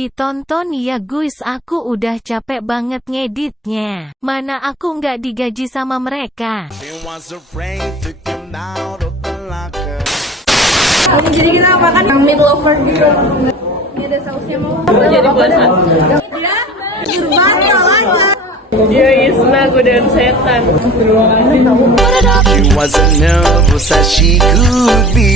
Ditonton ya guys, aku udah capek banget ngeditnya. Mana aku nggak digaji sama mereka. Jadi kita makan yang meat lover gitu. Ini ada sausnya mau. Jadi puasa. Ya, kurban aja. Ya Isna godaan setan. She wasn't nervous as she could be.